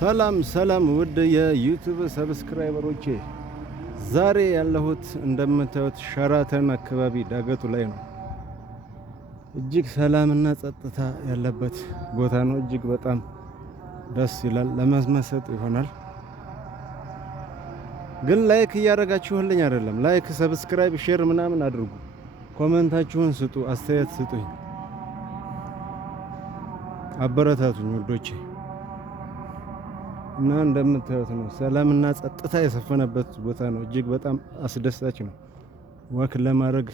ሰላም ሰላም ውድ የዩቲዩብ ሰብስክራይበሮቼ፣ ዛሬ ያለሁት እንደምታዩት ሸራተን አካባቢ ዳገቱ ላይ ነው። እጅግ ሰላምና ጸጥታ ያለበት ቦታ ነው። እጅግ በጣም ደስ ይላል። ለመመሰጥ ይሆናል። ግን ላይክ እያደረጋችሁልኝ አይደለም። ላይክ፣ ሰብስክራይብ፣ ሼር ምናምን አድርጉ። ኮሜንታችሁን ስጡ፣ አስተያየት ስጡኝ፣ አበረታቱኝ ውዶቼ። እና እንደምታዩት ነው ሰላምና ጸጥታ የሰፈነበት ቦታ ነው። እጅግ በጣም አስደሳች ነው። ወክ ለማድረግ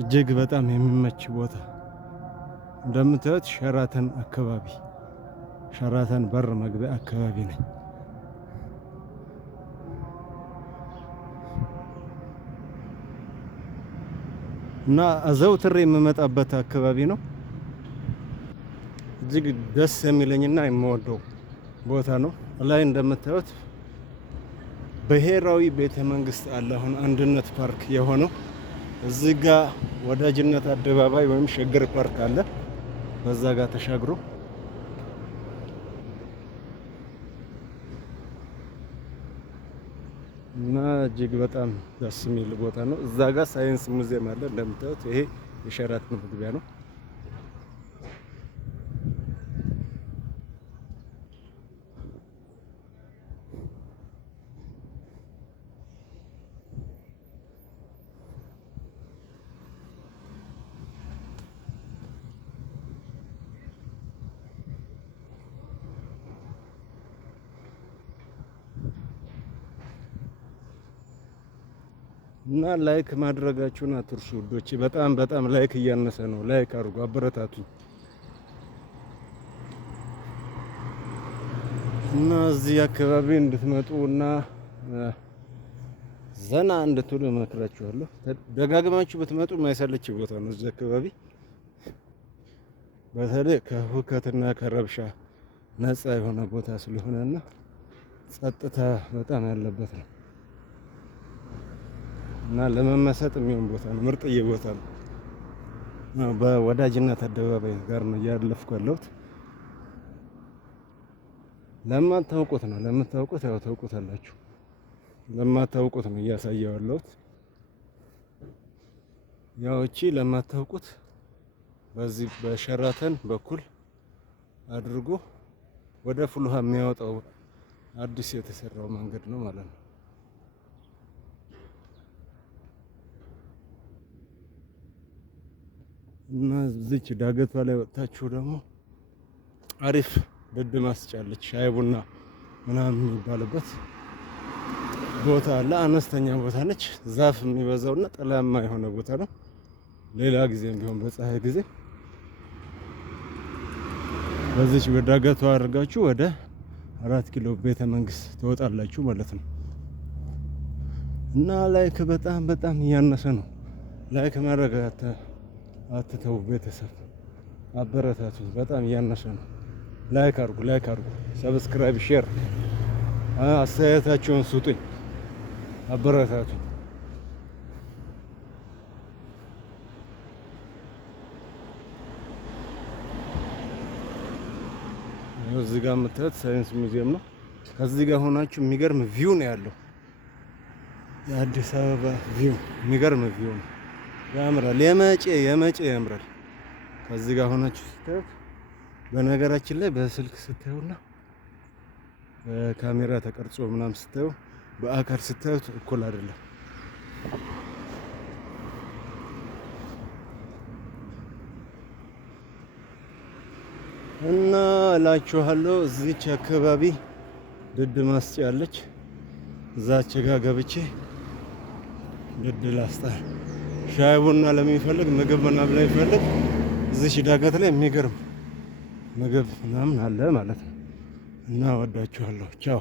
እጅግ በጣም የሚመች ቦታ እንደምታዩት ሸራተን አካባቢ፣ ሸራተን በር መግቢያ አካባቢ ነኝ። እና አዘውትሬ የምመጣበት አካባቢ ነው። እጅግ ደስ የሚለኝና የምወደው ቦታ ነው። ላይ እንደምታዩት ብሔራዊ ቤተ መንግስት አለ። አሁን አንድነት ፓርክ የሆነው እዚህ ጋር ወዳጅነት አደባባይ ወይም ሸገር ፓርክ አለ። በዛ ጋር ተሻግሮ እና እጅግ በጣም ደስ የሚል ቦታ ነው። እዛ ጋር ሳይንስ ሙዚየም አለ። እንደምታዩት ይሄ የሸራተን መግቢያ ነው። እና ላይክ ማድረጋችሁን አትርሱ ውዶቼ። በጣም ላይክ እያነሰ ነው። ላይክ አድርጉ፣ አበረታቱኝ። እና እዚህ አካባቢ እንድትመጡ እና ዘና እንድትሉ እመክራችኋለሁ። ደጋግማችሁ ብትመጡ የማይሰለች ቦታ ነው። እዚህ አካባቢ በተለይ ከሁከትና ከረብሻ ነፃ የሆነ ቦታ ስለሆነና ጸጥታ በጣም ያለበት ነው። እና ለመመሰጥ የሚሆን ቦታ ነው። ምርጥዬ ቦታ ነው። በወዳጅነት አደባባይ ጋር ነው እያለፍኩ ያለሁት። ለማታውቁት ነው። ለምታውቁት ያው ታውቁታላችሁ። ለማታውቁት ነው እያሳየው ያለሁት። ያው እቺ ለማታውቁት በዚህ በሸራተን በኩል አድርጎ ወደ ፍልውሃ የሚያወጣው አዲስ የተሰራው መንገድ ነው ማለት ነው። እና እዚች ዳገቷ ላይ ወጣችሁ ደግሞ አሪፍ ድድ ማስጫለች፣ ሻይ ቡና ምናምን የሚባልበት ቦታ አለ። አነስተኛ ቦታ ነች። ዛፍ የሚበዛውና ጥላማ የሆነ ቦታ ነው። ሌላ ጊዜም ቢሆን በፀሐይ ጊዜ በዚች በዳገቷ አድርጋችሁ ወደ 4 ኪሎ ቤተ መንግስት ትወጣላችሁ ማለት ነው። እና ላይክ በጣም እያነሰ ነው። ላይክ ማድረግ አትተው ቤተሰብ፣ አበረታቱ። በጣም እያነሰ ነው። ላይክ አርጉ፣ ሰብስክራይብ፣ ሼር፣ አስተያየታችሁን ስጡኝ፣ አበረታቱ። እዚህ ጋር የምታዩት ሳይንስ ሙዚየም ነው። ከዚህ ጋር ሆናችሁ የሚገርም ቪው ነው ያለው። የአዲስ አበባ ቪው የሚገርም ቪው ነው። ያምራል። የመጪ ያምራል። ከዚህ ጋር ሆናችሁ ስታዩት፣ በነገራችን ላይ በስልክ ስታዩና በካሜራ ተቀርጾ ምናምን ስታዩ በአካል ስታዩት እኩል አይደለም። እና እላችኋለሁ እዚች አካባቢ ድድ ማስጫ ያለች፣ እዛች ጋር ገብቼ ድድ ላስጣ። ሻይ ቡና ለሚፈልግ ምግብ ምናምን ለሚፈልግ እዚህ ዳገት ላይ የሚገርም ምግብ ምናምን አለ ማለት ነው። እና ወዳችኋለሁ። ቻው።